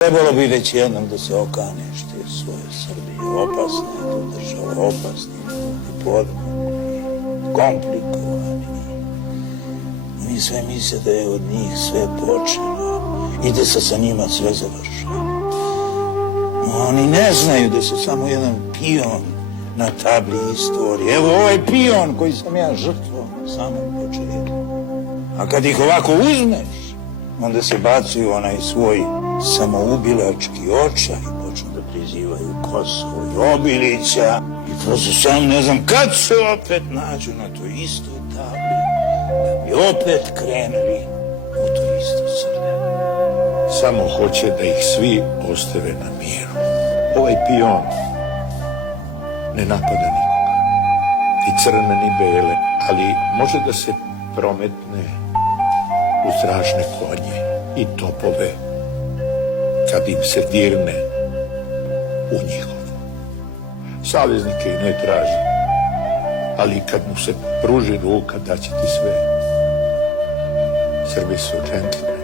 Trebalo bi već jednom da se okaneš te svoje Srbije. Opasna je to država, opasni ljudi, podmukli, komplikovani. Oni sve misle da je od njih sve počelo i da se sa njima sve završava. Oni ne znaju da su samo jedan pion na tabli istorije. Evo ovaj pion koji sam ja žrtvovao na samom početku. A kad ih ovako uzmeš, onda se bacuju onaj svoj samoubilački očaj i počnu da prizivaju Kosovo i Obilića. I prosto sam ne znam kad se opet nađu na toj istoj tabli, da bi opet krenuli u to isto srde. Samo hoće da ih svi ostave na miru. Ovaj pion ne napada nikoga, ni crne ni bele, ali može da se prometne u strašne konje i topove kad im se dirne u njihov. Saveznike i ne traži, ali kad mu se pruži ruka daće ti sve. Srbi su džentlmeni.